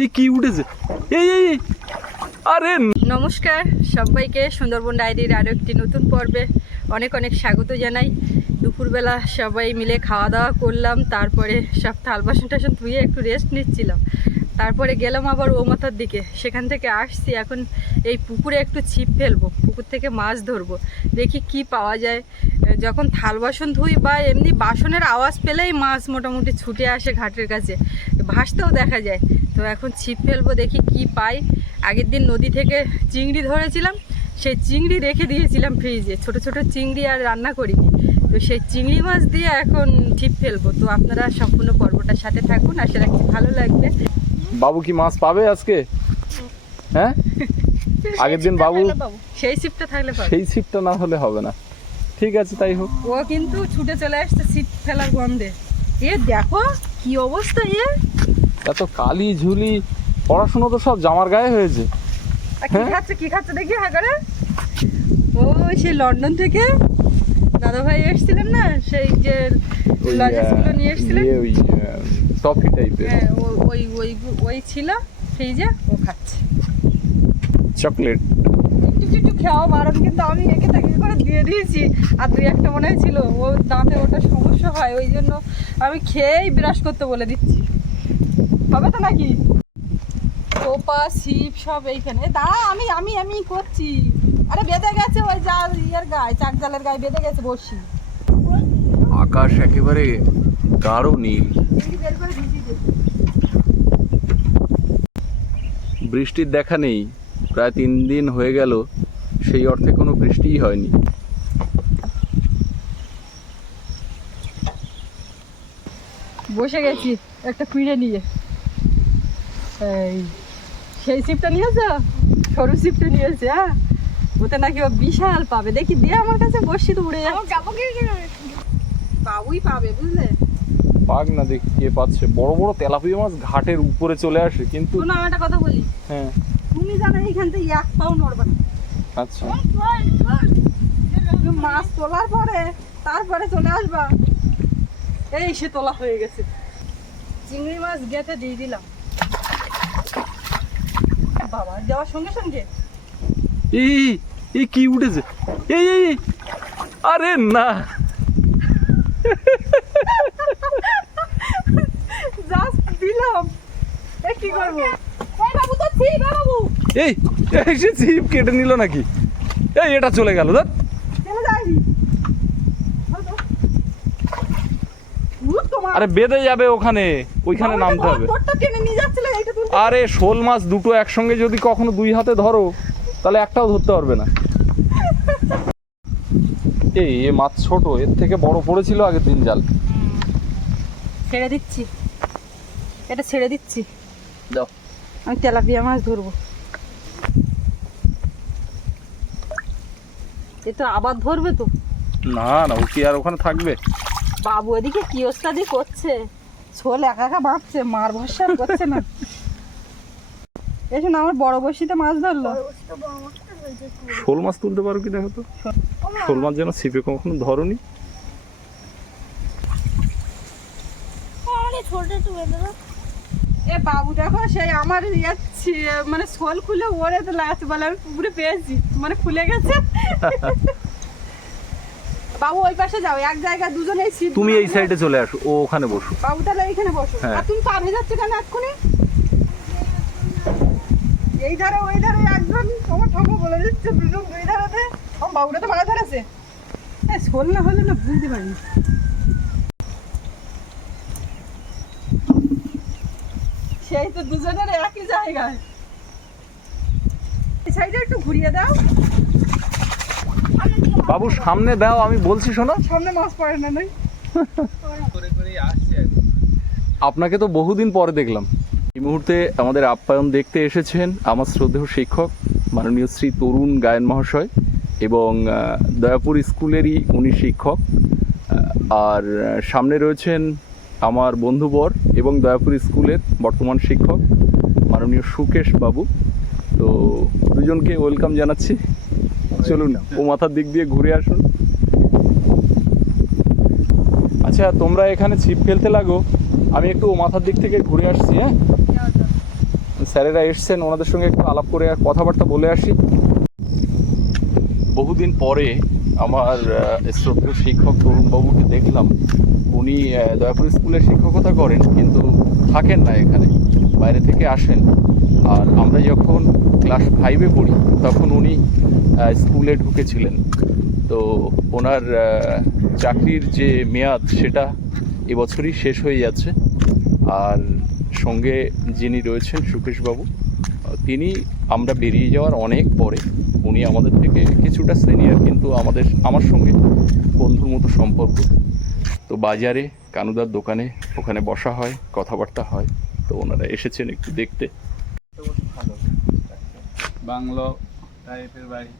এই কি উঠেছে? এই এই আরে নমস্কার সবাইকে সুন্দরবন ডায়েরির আরও একটি নতুন পর্বে অনেক অনেক স্বাগত জানাই। দুপুরবেলা সবাই মিলে খাওয়া দাওয়া করলাম, তারপরে সব থাল বাসন টাসন ধুয়ে একটু রেস্ট নিচ্ছিলাম। তারপরে গেলাম আবার ও মাথার দিকে। সেখান থেকে আসছি, এখন এই পুকুরে একটু ছিপ ফেলব, পুকুর থেকে মাছ ধরবো, দেখি কি পাওয়া যায়। যখন থাল বাসন ধুই বা এমনি বাসনের আওয়াজ পেলেই মাছ মোটামুটি ছুটে আসে ঘাটের কাছে, ভাসতেও দেখা যায়। তো এখন ছিপ ফেলব, দেখি কি পাই। আগের দিন নদী থেকে চিংড়ি ধরেছিলাম, সেই চিংড়ি রেখে দিয়েছিলাম ফ্রিজে, ছোট ছোট চিংড়ি আর রান্না করিনি। তো সেই চিংড়ি মাছ দিয়ে এখন ছিপ ফেলব। তো আপনারা সম্পূর্ণ পর্বটার সাথে থাকুন, আশা রাখছি ভালো লাগবে। বাবু কি মাছ পাবে আজকে? হ্যাঁ? আগের দিন বাবু সেই ছিপটা থাকলে পাবে। সেই ছিপটা না হলে হবে না। ঠিক আছে তাই হোক। ও কিন্তু ছুটে চলে আসছে ছিপ ফেলার গন্ধে। এ দেখো কি অবস্থা এ? এত কালি ঝুলি পড়াশুনো তো সব জামার গায়ে হয়েছে। কি হ্যাঁ? খাচ্ছে কি খাচ্ছে দেখি হ্যাঁ করে। ও সেই লন্ডন থেকে দাদা ভাই এসেছিলেন না সেই যে ওই, ইয়ে, ওই টফি টাইপের হ্যাঁ ওই ওই ওই ছিল ফ্রিজে ও খাচ্ছে। চকলেট একটু একটু খাওয়া বারণ কিন্তু আমি একে তাকে করে দিয়ে দিয়েছি। আর দুই একটা মনে ছিল ও দাঁতে ওটা সমস্যা হয় ওই জন্য আমি খেয়েই ব্রাশ করতে বলে দিচ্ছি। হবে তো নাকি? টোপা ছিপ সব এইখানে। দাঁড়া আমি আমি আমি করছি। আরে বেঁধে গেছে ওই জাল ইয়ের গায়ে চাক জালের গায়ে বেঁধে গেছে বসি আকাশ একেবারে গাঢ় নীল। বৃষ্টির দেখা নেই প্রায় তিন দিন হয়ে গেল সেই অর্থে কোনো বৃষ্টিই হয়নি। বসে গেছি একটা পিঁড়ে নিয়ে। এই সেই সিপটা নিয়েছো? সরু সিপটা নিয়েছে হ্যাঁ? ওতে নাকি ও বিশাল পাবে। দেখি দিয়ে আমার কাছে বসছি তো উড়ে যাচ্ছে। বাবুই পাবে বুঝলে? পাক না দেখি কে পাচ্ছে। বড় বড় তেলাপিয়া মাছ ঘাটের উপরে চলে আসে কিন্তু শোনো আমি একটা কথা বলি। হ্যাঁ। তুমি জানো এইখান থেকে এক পাও নড়বে না। আচ্ছা। মাছ তোলার পরে তারপরে চলে আসবা। এই সে তোলা হয়ে গেছে। চিংড়ি মাছ গেতে দিয়ে দিলাম। বাবা দেওয়ার সঙ্গে সঙ্গে। এই এই কি উঠেছে? এই এই, আরে না। জাস্ট দিলাম। এ কি করব? এই বাবু তো ছিপ বাবু। এই এই সে ছিপ কেটে নিল নাকি? এই এটা চলে গেল ধর। আরে বেঁধে যাবে ওখানে। ওইখানে নামতে হবে। আরে শোল মাছ দুটো একসঙ্গে যদি কখনো দুই হাতে ধরো তাহলে একটাও ধরতে পারবে না। এই এ মাছ ছোট এর থেকে বড় পড়েছিল আগের দিন জাল। ছেড়ে দিচ্ছি। এটা ছেড়ে দিচ্ছি। দাও। আমি তেলাপিয়া মাছ ধরবো। এ তো আবার ধরবে তো? না না ও কি আর ওখানে থাকবে? বাবু এদিকে কি ওস্তাদি করছে? ছোল একা একা বাঁচছে মার ভরসা আর করছে না। এসো না আমার বড় বসিতে মাছ ধরলো। শোল মাছ তুলতে পারো কি দেখো তো? শোল মাছ যেন ছিপে কখনো ধরনি। এ বাবু দেখো সেই আমার মানে শোল খুলে ওরে তো লাগাচ্ছে বলে আমি পুকুরে পেয়েছি মানে খুলে গেছে। বাবু ওই পাশে যাও এক জায়গায় দুজনেই তুমি এই সাইডে চলে আসো ও ওখানে বসো। বাবু তাহলে এইখানে বসো। হ্যাঁ। আর তুমি পা ভেজাচ্ছ কেন এক্ষুনি? এই ধারে ওই ধারে একজন তোমার ঠাকুর বলে দিচ্ছে দুজন দুই ধারেতে আমার বাবুটা তো মারা ধরেছে। হ্যাঁ শোল না হলে না বুঝতে পারিনি সেই তো দুজনের একই জায়গায়। এই সাইডে একটু ঘুরিয়ে দাও। বাবু সামনে দাও আমি বলছি শোনো। সামনে মাছ পড়ে না নয় আপনাকে তো বহুদিন পরে দেখলাম। এই মুহূর্তে আমাদের আপ্যায়ন দেখতে এসেছেন আমার শ্রদ্ধেয় শিক্ষক মাননীয় শ্রী তরুণ গায়ন মহাশয় এবং দয়াপুর স্কুলেরই উনি শিক্ষক। আর সামনে রয়েছেন আমার বন্ধুবর এবং দয়াপুর স্কুলের বর্তমান শিক্ষক মাননীয় সুকেশ বাবু। তো দুজনকে ওয়েলকাম জানাচ্ছি। চলুন ও মাথার দিক দিয়ে ঘুরে আসুন। আচ্ছা তোমরা এখানে ছিপ ফেলতে লাগো। আমি একটু মাথার দিক থেকে ঘুরে আসছি হ্যাঁ? স্যারেরা এসছেন, ওনাদের সঙ্গে একটু আলাপ করে আর কথাবার্তা বলে আসি। বহুদিন পরে আমার শ্রদ্ধেয় শিক্ষক তরুণবাবুকে দেখলাম। উনি দয়াপুর স্কুলে শিক্ষকতা করেন, কিন্তু থাকেন না এখানে, বাইরে থেকে আসেন। আর আমরা যখন ক্লাস ফাইভে পড়ি, তখন উনি স্কুলে ঢুকেছিলেন। তো ওনার চাকরির যে মেয়াদ, সেটা এবছরই শেষ হয়ে যাচ্ছে। আর সঙ্গে যিনি রয়েছেন সুকেশবাবু তিনি আমরা বেরিয়ে যাওয়ার অনেক পরে উনি আমাদের থেকে কিছুটা সিনিয়র কিন্তু আমাদের আমার সঙ্গে বন্ধুর মতো সম্পর্ক। তো বাজারে কানুদার দোকানে ওখানে বসা হয় কথাবার্তা হয় তো ওনারা এসেছেন একটু দেখতে। ভালো বাংলো টাইপের বাড়ি।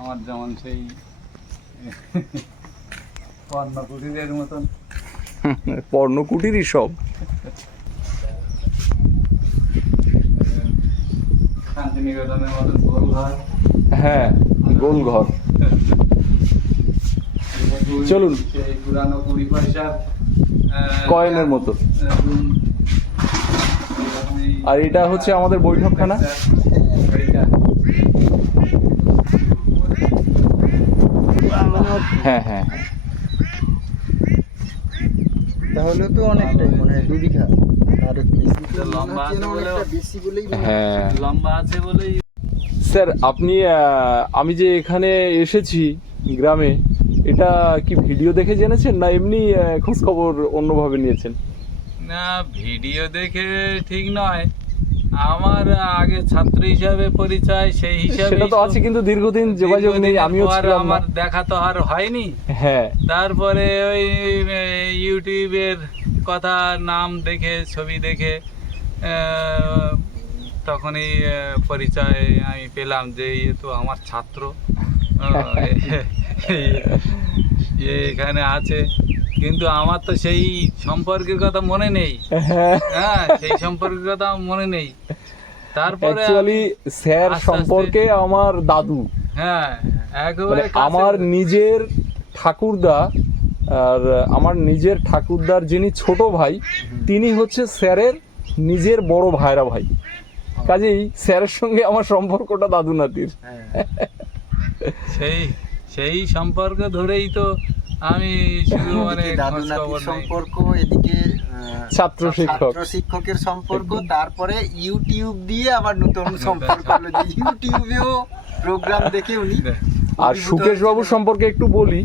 আমার যেমন সেই পর্ণকুটিরের মতন। পর্ণকুটিরই সব। হ্যাঁ গোল ঘর চলুন। পুরানো কুড়ি পয়সার কয়েনের মতো। আর এটা হচ্ছে আমাদের বৈঠকখানা। হ্যাঁ হ্যাঁ। তাহলে তো অনেকটাই মানে দু বিঘা। আর লম্বা বেশি বলেই হ্যাঁ। লম্বা আছে বলেই স্যার আপনি আমি যে এখানে এসেছি গ্রামে এটা কি ভিডিও দেখে জেনেছেন না এমনি খোঁজ খবর অন্যভাবে নিয়েছেন? না ভিডিও দেখে ঠিক নয়। আমার আগে ছাত্র হিসাবে পরিচয় সেই হিসাবে সেটা তো আছে কিন্তু দীর্ঘদিন যোগাযোগ নেই আমিও ছিলাম আমার দেখা তো আর হয়নি। হ্যাঁ। তারপরে ওই ইউটিউবের কথা নাম দেখে ছবি দেখে তখনই পরিচয় আমি পেলাম যে এ তো আমার ছাত্র। এখানে আছে। কিন্তু আমার তো সেই সম্পর্কের কথা মনে নেই। হ্যাঁ। হ্যাঁ সেই সম্পর্কের কথা মনে নেই। তারপরে স্যার সম্পর্কে আমার দাদু। হ্যাঁ মানে একেবারে আমার নিজের ঠাকুরদা আর আমার নিজের ঠাকুরদার যিনি ছোট ভাই তিনি হচ্ছে স্যারের নিজের বড় ভাইরা ভাই। কাজেই স্যারের সঙ্গে আমার সম্পর্কটা দাদু নাতির হ্যাঁ। সেই সেই সম্পর্ক ধরেই তো আমি শুধু মানে দাদু নাতির সম্পর্ক এদিকে ছাত্র শিক্ষক। ছাত্র শিক্ষকের সম্পর্ক তারপরে ইউটিউব দিয়ে আবার নতুন সম্পর্ক হলো যে ইউটিউবেও প্রোগ্রাম দেখে উনি আর সুকেশ বাবুর সম্পর্কে একটু বলি।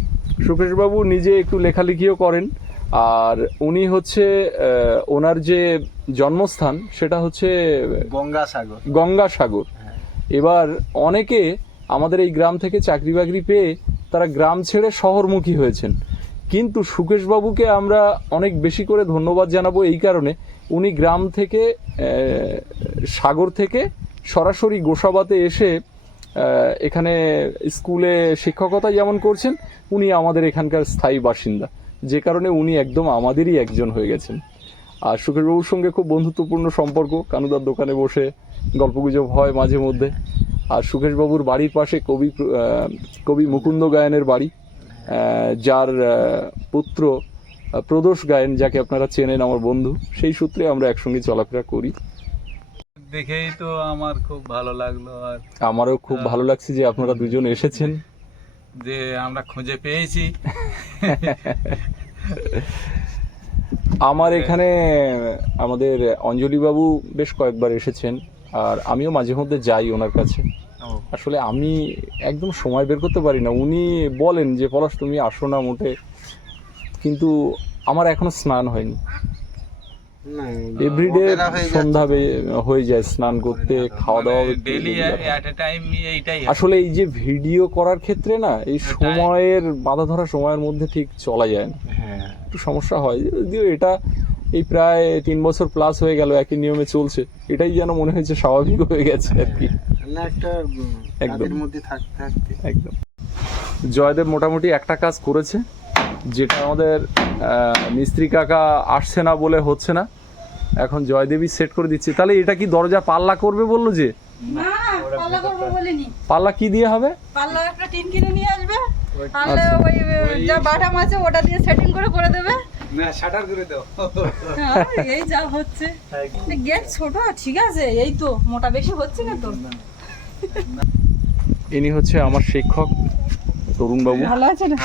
সুকেশ বাবু নিজে একটু লেখালেখিও করেন। আর উনি হচ্ছে ওনার যে জন্মস্থান সেটা হচ্ছে গঙ্গাসাগর। গঙ্গাসাগর। হ্যাঁ। এবার অনেকে আমাদের এই গ্রাম থেকে চাকরি বাকরি পেয়ে তারা গ্রাম ছেড়ে শহরমুখী হয়েছেন। কিন্তু সুকেশবাবুকে আমরা অনেক বেশি করে ধন্যবাদ জানাব এই কারণে। উনি গ্রাম থেকে সাগর থেকে সরাসরি গোসাবাতে এসে এখানে স্কুলে শিক্ষকতা যেমন করছেন, উনি আমাদের এখানকার স্থায়ী বাসিন্দা। যে কারণে উনি একদম আমাদেরই একজন হয়ে গেছেন। আর সুকেশবাবুর সঙ্গে খুব বন্ধুত্বপূর্ণ সম্পর্ক। কানুদার দোকানে বসে গল্পগুজব হয় মাঝে মধ্যে। আর সুকেশবাবুর বাড়ির পাশে কবি কবি মুকুন্দ গায়নের বাড়ি যার পুত্র প্রদোষ গায়ন যাকে আপনারা চেনেন আমার বন্ধু সেই সূত্রে আমরা একসঙ্গে চলাফেরা করি। দেখেই তো আমার খুব ভালো লাগল আর আমারও খুব ভালো লাগছে যে আপনারা দুজন এসেছেন। যে আমরা খুঁজে পেয়েছি। আমার এখানে আমাদের অঞ্জলি বাবু বেশ কয়েকবার এসেছেন আর আমিও মাঝে মধ্যে যাই ওনার কাছে। আসলে আমি একদম সময় বের করতে পারি না। উনি বলেন যে পলাশ তুমি আসো না মোটে। কিন্তু আমার এখনও স্নান হয়নি। না, এভরিডে হয়ে। সন্ধ্যা হয়ে যায় স্নান করতে খাওয়া দাওয়া হয়। এইটাই আসলে এই যে ভিডিও করার ক্ষেত্রে না এই সময়ের বাধা ধরা সময়ের মধ্যে ঠিক চলা যায় না। হ্যাঁ। একটু সমস্যা হয়। যদিও এটা এই প্রায় তিন বছর প্লাস হয়ে গেল একই নিয়মে চলছে। এটাই যেন মনে হয়েছে স্বাভাবিক হয়ে গেছে আর কি। না একটা একদম। মধ্যে থাকতে থাকতে। একদম। জয়দেব মোটামুটি একটা কাজ করেছে যেটা আমাদের মিস্ত্রি কাকা আসছে না বলে হচ্ছে না। এখন জয়দেবী সেট করে দিচ্ছে। তাহলে এটা কি দরজা পাল্লা করবে বলল যে? না পাল্লা করব বলিনি। পাল্লা কি দিয়ে হবে? পাল্লা একটা টিন কিনে নিয়ে আসবে। পাল্লা ওই যা ওটা দিয়ে সেটিং করে করে দেবে। না শাটার করে দাও। হ্যাঁ, এই যা হচ্ছে। গেট ছোট ঠিক আছে এই তো মোটা বেশি হচ্ছে না তো? ইনি হচ্ছে আমার শিক্ষক তরুণবাবু।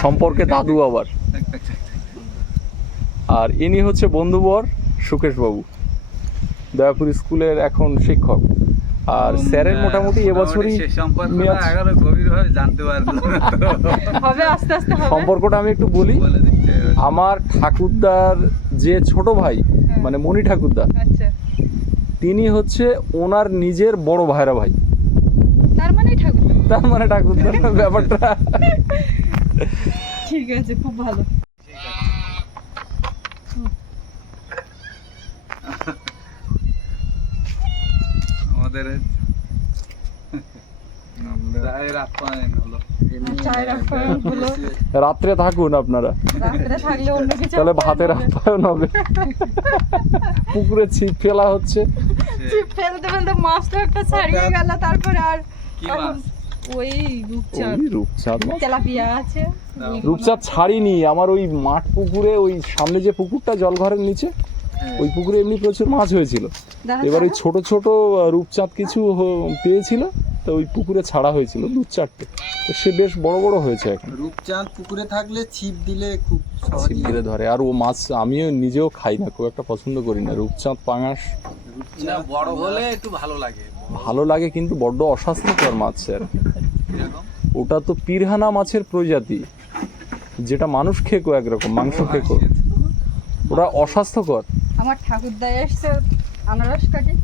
সম্পর্কে দাদু আবার। আর ইনি হচ্ছে বন্ধুবর সুকেশ বাবু দয়াপুর স্কুলের এখন শিক্ষক। আর স্যারের মোটামুটি এবছরই সম্পর্কটা আমি একটু বলি। আমার ঠাকুরদার যে ছোট ভাই মানে মণি ঠাকুরদা আচ্ছা। তিনি হচ্ছে ওনার নিজের বড় ভাইরা ভাই। তার মানে ঠাকুর তার মানে ঠাকুরদার ব্যাপারটা। ঠিক আছে খুব ভালো। আমাদের রাত্রে থাকুন আপনারা। রাত্রে থাকলে অন্য তাহলে ভাতের হবে। আপ্যায়ন হবে। পুকুরে ছিপ ফেলা হচ্ছে। ছিপ ফেলতে ফেলতে মাছটা একটা ছাড়িয়ে গেল তারপরে আর? ওই রূপচাঁদ। রূপচাঁদ তেলাপিয়া আছে। রূপচাঁদ ছাড়িনি আমার ওই মাঠ পুকুরে ওই সামনে যে পুকুরটা জলঘরের নিচে ওই পুকুরে এমনি প্রচুর মাছ হয়েছিল। এবার ওই। ছোট ছোট রূপচাঁদ কিছু পেয়েছিল। তো ওই পুকুরে ছাড়া হয়েছিল দু চারটে। তো সে বেশ বড় বড় হয়েছে এখন। রূপচাঁদ পুকুরে থাকলে ছিপ দিলে খুব ছিপ দিলে ধরে। আর ও মাছ আমিও নিজেও খাই না খুব একটা পছন্দ করি না। রূপচাঁদ পাঙাশ বড় হলে একটু ভালো লাগে। ভালো লাগে কিন্তু বড্ড অস্বাস্থ্যকর মাছ স্যার ওটা তো পিরহানা মাছের প্রজাতি যেটা মানুষ খেকো একরকম মাংস খেকো। ওরা অস্বাস্থ্যকর। আমার ঠাকুরদা এসছে আনারস কাটি।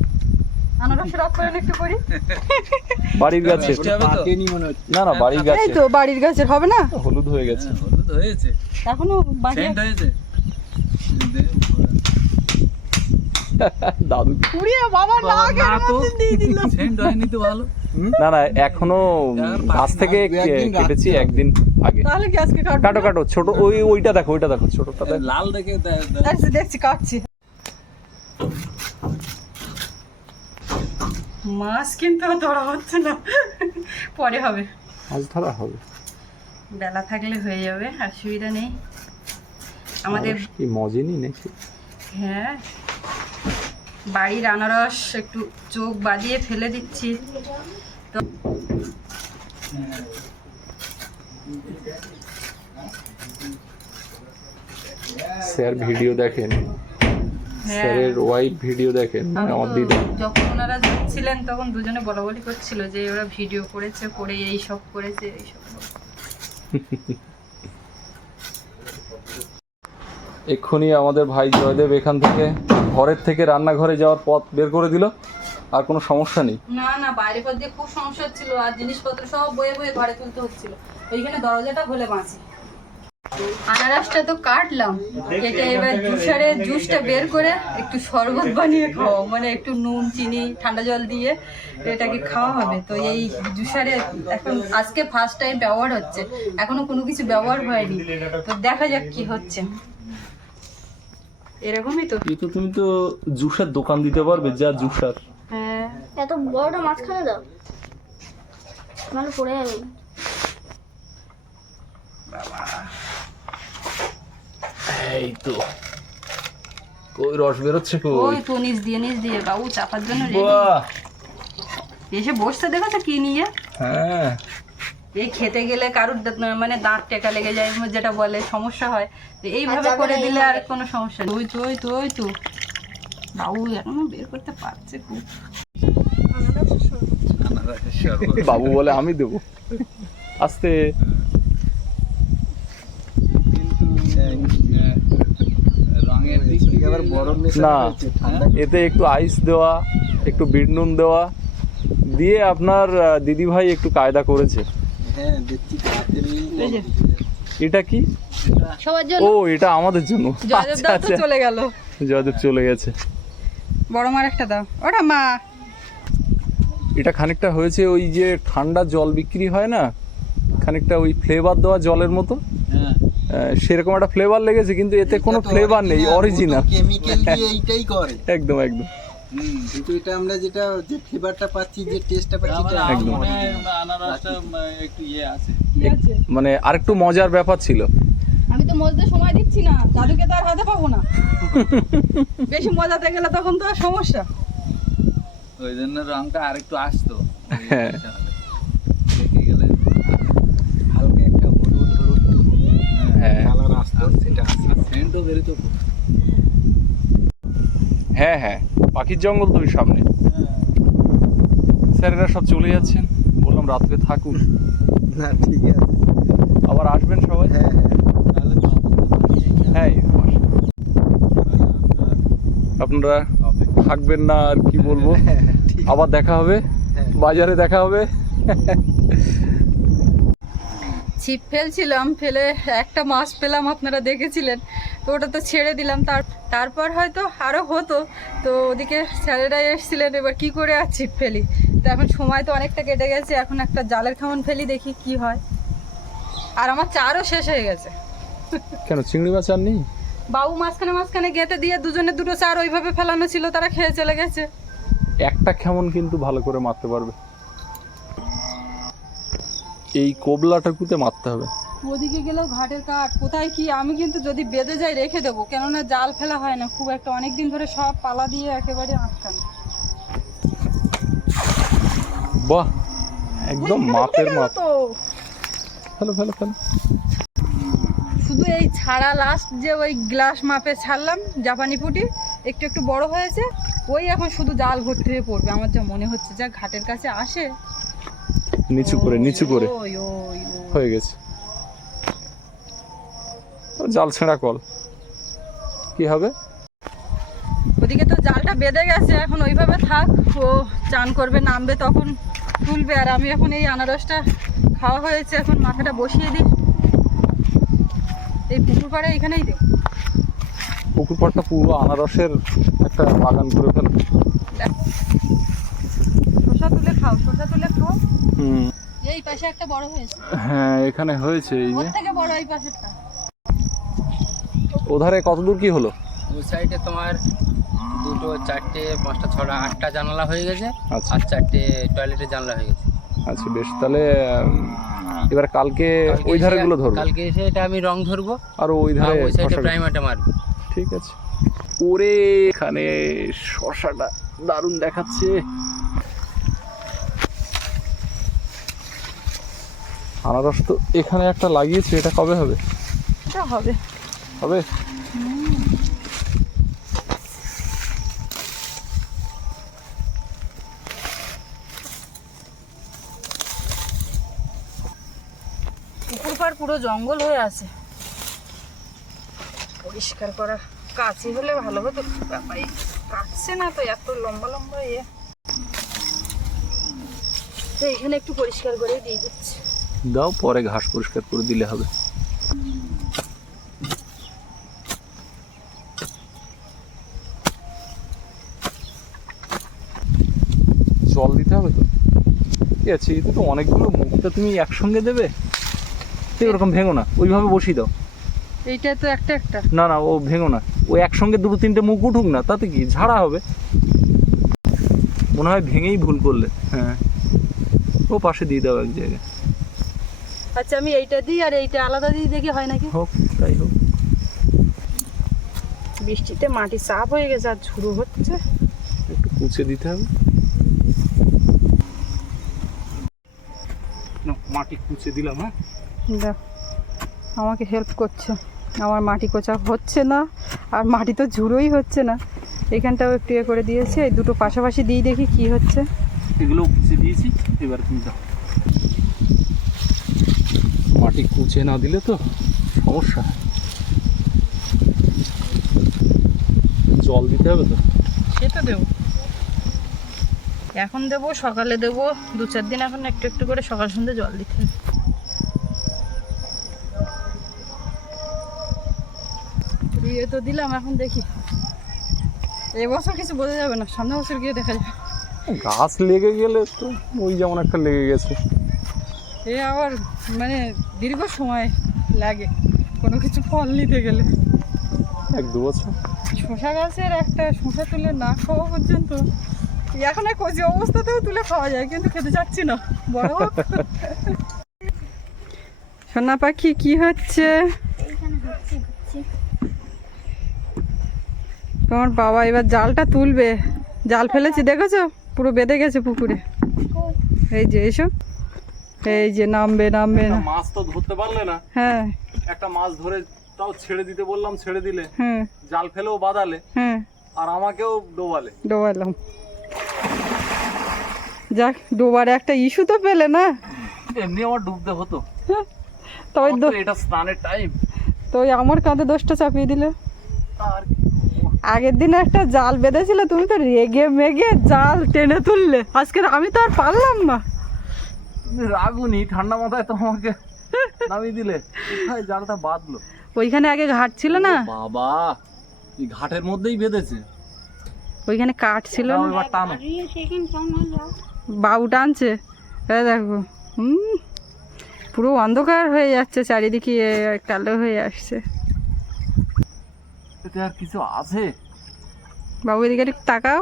আনারসের আপ্যায়ন একটু করি। বাড়ির গাছে মিষ্টি হবে তো? পাকেনি মনে হচ্ছে। না না বাড়ির এই তো বাড়ির গাছের হবে না? হলুদ হয়ে গেছে। হ্যাঁ, হলুদ হয়েছে। এখনও বাকি হয়েছে। দাদু। পুড়িয়ে বাবা নাকের না তো। মধ্যে দিয়ে দিল। সেন্ট হয়নি তো ভালো। না না এখনও গাছ থেকে কেটেছি। একদিন আগে। তাহলে কি আজকে কাটো কাটো ছোট ওই ওইটা দেখো ওইটা দেখো ছোটটা লাল দেখে দেখছি কাটছি। মাছ কিন্তু ধরা হচ্ছে না। পরে হবে। মাছ ধরা হবে। বেলা থাকলে হয়ে যাবে অসুবিধা নেই। আমাদের কি মজেনি নাকি? হ্যাঁ। বাড়ির আনারস একটু চোখ বাজিয়ে ফেলে দিচ্ছি। তো স্যার ভিডিও দেখেন। স্যারের ওয়াইফ ভিডিও দেখেন আমার দিদি। যখন ওনারা ছিলেন তখন দুজনে বলা বলি করছিল যে ওরা ভিডিও করেছে করে এই সব করেছে এই সব এক্ষুনি আমাদের ভাই জয়দেব এখান থেকে ঘরের থেকে রান্নাঘরে যাওয়ার পথ বের করে দিল আর কোনো সমস্যা নেই। না না বাইরে পথ দিয়ে খুব সমস্যা হচ্ছিল আর জিনিসপত্র সব বয়ে বয়ে ঘরে তুলতে হচ্ছিল। ওইখানে দরজাটা খুলে বাঁচি। আনারসটা তো কাটলাম। কেটে এবার জুসারে জুসটা বের করে একটু শরবত বানিয়ে খাওয়া মানে একটু নুন চিনি ঠান্ডা জল দিয়ে এটাকে খাওয়া হবে। তো এই জুসারে এখন আজকে ফার্স্ট টাইম ব্যবহার হচ্ছে। এখনও কোনো কিছু ব্যবহার হয়নি। তো দেখা যাক কি হচ্ছে। এরকমই তো। এই তো তুমি তো জুসার দোকান দিতে পারবে যা জুসার। হ্যাঁ। এত বড়টা মাঝখানে দাও। নাহলে পড়ে যাবে। এই তো কই রস বেরোচ্ছে কই? ওই তো নিচ দিয়ে নিচ দিয়ে বাবু চাপার জন্য। বাহ। এসে বসতে দেখেছ কি নিয়ে? হ্যাঁ। এই খেতে গেলে কারুর দাঁত- মানে দাঁত টেকা লেগে যায় যেটা বলে সমস্যা হয়। এইভাবে করে দিলে আর কোনো সমস্যা নেই। ওই তো ওই তো ওই তো। বাবু এখনও বের করতে পারছে খুব। বাবু বলে আমি দেব। আস্তে কিন্তু আহ, রঙের দিক থেকে আবার বরফ মেশানো না এতে একটু আইস দেওয়া একটু বিট নুন দেওয়া দিয়ে আপনার দিদি ভাই একটু কায়দা করেছে। হ্যাঁ। এটা কি? সবার ও এটা আমাদের জন্য। আচ্ছা আচ্ছা। চলে গেল। জয়দেব চলে গেছে। বড় মার একটা দাও। ওটা মা। এটা খানিকটা হয়েছে ওই যে ঠান্ডা জল বিক্রি হয় না? খানিকটা ওই ফ্লেভার দেওয়া জলের মতো? সেরকম একটা ফ্লেভার লেগেছে কিন্তু এতে কোনো ফ্লেভার নেই অরিজিনাল কেমিক্যাল দিয়ে এইটাই করে। একদম একদম। কিন্তু এটা আমরা যেটা যে ফ্লেভারটা পাচ্ছি যে টেস্টটা পাচ্ছি এটা একদম। আনারসটা একটু ইয়ে আছে। মানে আরেকটু মজার ব্যাপার ছিল। আমি তো মজতে সময় দিচ্ছি না দাদুকে তো আর হাতে পাবো না। বেশি মজাতে গেলে তখন তো সমস্যা। ওই জন্য রংটা আরেকটু আসতো। হ্যাঁ। দেখে গেলে হালকা একটা হলুদ হলুদ হ্যাঁ কালার আসতো সেটা আসছে। সেন্টও বেরোতো খুব। হ্যাঁ হ্যাঁ। পাখির জঙ্গল তো সামনে। স্যারেরা সব চলে যাচ্ছেন। বললাম রাত্রে থাকুন। না ঠিক আছে। আবার আসবেন সবাই? হ্যাঁ হ্যাঁ। তাহলে হ্যাঁ আপনারা থাকবেন না আর কি বলব? হ্যাঁ, আবার দেখা হবে? হ্যাঁ। বাজারে দেখা হবে? ছিপ ফেলছিলাম ফেলে একটা মাছ পেলাম আপনারা দেখেছিলেন। তো ওটা তো ছেড়ে দিলাম তার তারপর হয়তো আরও হতো। তো ওদিকে স্যারেরা এসেছিলেন এবার কি করে আর ছিপ ফেলি? তো এখন সময় তো অনেকটা কেটে গেছে এখন একটা জালের খামন ফেলি দেখি কি হয়। আর আমার চারও শেষ হয়ে গেছে। কেন চিংড়ি মাছ আর নেই? বাবু মাঝখানে মাঝখানে গেঁথে দিয়ে দুজনে দুটো চার ওইভাবে ফেলানো ছিল তারা খেয়ে চলে গেছে। একটা কেমন কিন্তু ভালো করে মারতে পারবে। এই কোবলাটাকুতে মারতে হবে। ওদিকে গেলেও ঘাটের কাঠ কোথায় কি? আমি কিন্তু যদি বেঁধে যাই রেখে দেবো কেননা জাল ফেলা হয় না খুব একটা। অনেক দিন ধরে সব পালা দিয়ে একেবারে আটকানো। বাহ একদম মাপের মাপ। ফেলো ফেলো ফেলো। শুধু এই ছাড়া লাস্ট যে ওই গ্লাস মাপে ছাড়লাম জাপানি পুটি একটু একটু বড় হয়েছে ওই এখন শুধু জাল হয়ে পড়বে আমার যা মনে হচ্ছে। যা ঘাটের কাছে আসে। নিচু করে নিচু করে। হয়ে গেছে। জাল ছেঁড়া কল। কি হবে? ওদিকে তো জালটা বেঁধে গেছে এখন ওইভাবে থাক। ও চান করবে নামবে তখন তুলবে। আর আমি এখন এই আনারসটা খাওয়া হয়েছে এখন মাথাটা বসিয়ে দিই। এই পুকুর পাড়ে এখানেই দেব পুকুর পাড়টা পুরো আনারসের একটা বাগান করে ফেলো শসা তুলে খাও শসা তুলে খাও। হুম। এই পাশে একটা বড় হয়েছে। হ্যাঁ এখানে হয়েছে এই যে। থেকে বড় এই পাশেরটা। ওধারে কত দূর কি হলো? ওই সাইডে তোমার দুটো চারটে পাঁচটা ছটা আটটা জানালা হয়ে গেছে আচ্ছা। আর চারটে টয়লেটের জানলা হয়ে গেছে। আচ্ছা বেশ তাহলে এবার কালকে ওই ধারে গুলো ধরবো। কালকে এসে এটা আমি রং ধরবো আর ওই ধারে ওই সাইডে প্রাইমারটা মারবো। ঠিক আছে। ওরে এখানে শশাটা দারুণ দেখাচ্ছে। আনারস তো এখানে একটা লাগিয়েছি এটা কবে হবে? এটা হবে। হবে? পুকুর পাড় পুরো জঙ্গল হয়ে আছে। পরিষ্কার করা কাছে হলে ভালো হতো ব্যাপারে কাটছে না তো এত লম্বা লম্বা ইয়ে। তো এখানে একটু পরিষ্কার করে দিয়ে দিচ্ছি। দাও পরে ঘাস পরিষ্কার করে দিলে হবে। জল দিতে হবে তো? ঠিক আছে এতে তো অনেকগুলো মুখটা তুমি একসঙ্গে দেবে? তো ওরকম ভেঙো না ওইভাবে বসিয়ে দাও। এইটা তো একটা একটা। না না ও ভেঙো না। ও একসঙ্গে দুটো তিনটে মুখ উঠুক না তাতে কি? ঝাড়া হবে। মনে হয় ভেঙেই ভুল করলে। হ্যাঁ। ও পাশে দিয়ে দাও এক জায়গায়। আচ্ছা আমি এইটা দিই আর এইটা আলাদা দিই দেখি হয় নাকি? হোক তাই হোক। বৃষ্টিতে মাটি চাপ হয়ে গেছে আর ঝুড়ো হচ্ছে। একটু কুচে দিতে হবে। না, মাটি কুচে দিলাম হ্যাঁ? দেখ আমাকে হেল্প করছে। আমার মাটি কোচা হচ্ছে না আর মাটি তো ঝুড়োই হচ্ছে না। এখানটাও একটু ইয়ে করে দিয়েছে এই দুটো পাশাপাশি দিয়ে দেখি কি হচ্ছে। এগুলো দিয়েছি এবার তুমি দাও। মাটি কুচে না দিলে তো সমস্যা। জল দিতে হবে তো? সে তো দেবো। এখন দেবো সকালে দেবো দু চার দিন এখন একটু একটু করে সকাল সন্ধ্যে জল দিতে হবে। তো দিলাম এখন দেখি। এবছর কিছু বোঝা যাবে না সামনে বছর গিয়ে দেখা যাবে। গাছ লেগে গেলে তো ওই যেমন একটা লেগে গেছে। এ আবার মানে দীর্ঘ সময় লাগে কোনো কিছু ফল নিতে গেলে। এক দু বছর। শশা গাছের একটা শশা তুলে না খাওয়া পর্যন্ত এখন এক কচি অবস্থাতেও তুলে খাওয়া যায় কিন্তু খেতে চাচ্ছি না বড় সোনা পাখি কি হচ্ছে? তোমার বাবা এবার জালটা তুলবে। জাল ফেলেছি দেখেছ? পুরো বেঁধে গেছে পুকুরে। এই যে এসব এই যে নামবে নামবে না। মাছ তো ধরতে পারলে না। হ্যাঁ। একটা মাছ ধরে তাও ছেড়ে দিতে বললাম ছেড়ে দিলে। হ্যাঁ জাল ফেলেও বাদালে হ্যাঁ আর আমাকেও ডোবালে। ডোবালাম। যাক ডোবার একটা ইস্যু তো পেলে না। এমনি আমার ডুবতে হতো। তবে আমার তো এটা স্নানের টাইম তো আমার কাঁধে দোষটা চাপিয়ে দিলে। আর আগের দিন একটা জাল বেঁধেছিল তুমি তো রেগে মেগে জাল টেনে তুললে। আজকে আমি তো আর পারলাম না। তুমি রাগুনি ঠান্ডা মাথায় তো আমাকে নামিয়ে দিলে। কোথায় জালটা বাঁধলো? ওইখানে আগে ঘাট ছিল না? বাবা এই ঘাটের মধ্যেই বেঁধেছে। ওইখানে কাঠ ছিল না? এবার টানো। বাবু টানছে এই দেখো হুম পুরো অন্ধকার হয়ে যাচ্ছে চারিদিকে কালো হয়ে আসছে। এতে আর কিছু আছে? বাবু এদিকে একটু তাকাও।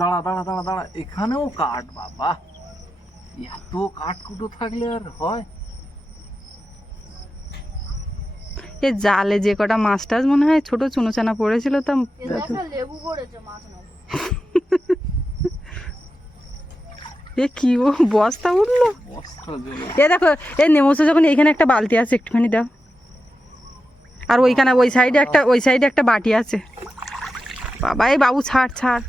দাঁড়া দাঁড়া দাঁড়া দাঁড়া এখানেও কাঠ বাবা। এত কাঠ কুটো থাকলে আর হয়? এ জালে যে কটা মাছ টাছ মনে হয় ছোট চুনোচানা পড়েছিল তা লেবু পড়েছে মাছ এ কি ও বস্তা উঠল? এ দেখো এ নেমোসে যখন এইখানে একটা বালতি আছে একটুখানি দাও। আর ওইখানে ওই সাইডে একটা ওই সাইডে একটা বাটি আছে। বাবা এই বাবু ছাড় ছাড়।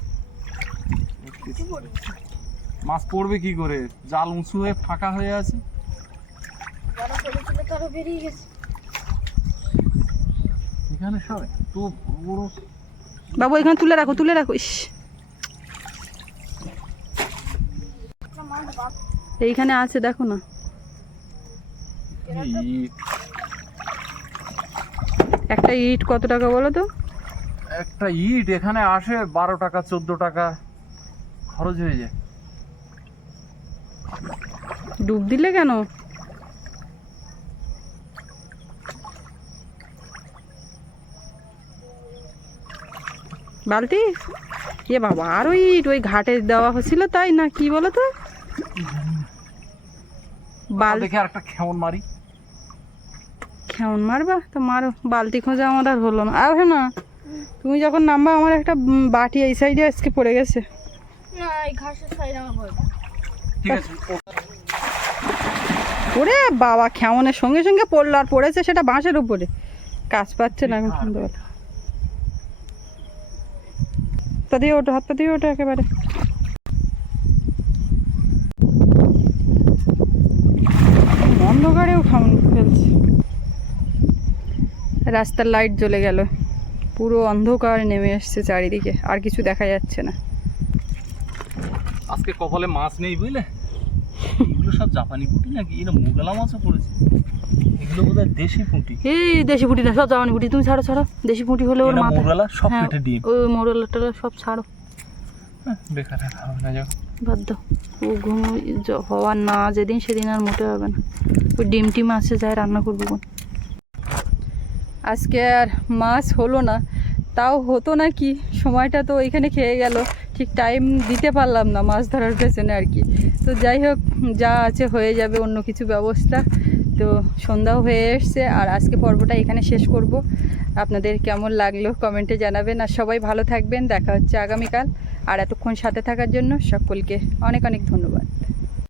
মাছ পড়বে কি করে? জাল উঁচু হয়ে ফাঁকা হয়ে আছে? এখানে সব বড় বাবু এখানে তুলে রাখো তুলে রাখো ইস। এইখানে আছে দেখো না। ইট। একটা ইট কত টাকা বলো তো? একটা ইট এখানে আসে বারো টাকা চোদ্দ টাকা। খরচ হয়ে যায়। ডুব দিলে কেন? বালতি? এ বাবা আর ওই ইট ওই ঘাটে দেওয়া হয়েছিল তাই না কি বলো তো বাল দেখে আর একটা খেমন মারি। কেমন মারবা? তো মারো বালতি খোঁজা আমার আর হলো না। আর না তুমি যখন নামবা আমার একটা বাটি এই সাইডে আজকে পড়ে গেছে। না এই ঘাসের সাইড আমার ঠিক আছে ওরে বাবা খেমনের সঙ্গে সঙ্গে পড়ল আর পড়েছে সেটা বাঁশের উপরে। কাজ পাচ্ছে না এখন সন্ধ্যাবেলা। হাতটা দিয়ে ওঠো হাতটা দিয়ে ওঠো একেবারে। অন্ধকারেও খামন ফেলছে। রাস্তার লাইট জ্বলে গেল। পুরো অন্ধকার নেমে এসছে চারিদিকে আর কিছু দেখা যাচ্ছে না। আজকে কপালে মাছ নেই বুঝলে? এগুলো সব জাপানি পুঁটি নাকি? এরা মোগলা মাছও পড়েছে এগুলো দেশি পুঁটি। এই দেশি পুঁটি না সব জামানি পুঁটি। তুমি ছাড়ো ছাড়ো। দেশি পুঁটি হলে ওর মাথা মোগলা সব হ্যাঁ, ডিম। ওই সব ছাড়ো। হ্যাঁ, বেকার হবে না যাও। বাদ দাও। ও ঘুম হওয়ার না যেদিন সেদিন আর মোটে হবে না। ওই ডিম টিম আসে যায় রান্না করব বোন আজকে আর মাছ হলো না তাও হতো না কি সময়টা তো ওইখানে খেয়ে গেল। ঠিক টাইম দিতে পারলাম না, মাছ ধরার পেছনে আর কি। তো যাই হোক, যা আছে হয়ে যাবে, অন্য কিছু ব্যবস্থা। তো সন্ধ্যাও হয়ে এসছে, আর আজকে পর্বটা এখানে শেষ করব। আপনাদের কেমন লাগল কমেন্টে জানাবেন, আর সবাই ভালো থাকবেন। দেখা হচ্ছে আগামীকাল। আর এতক্ষণ সাথে থাকার জন্য সকলকে অনেক অনেক ধন্যবাদ।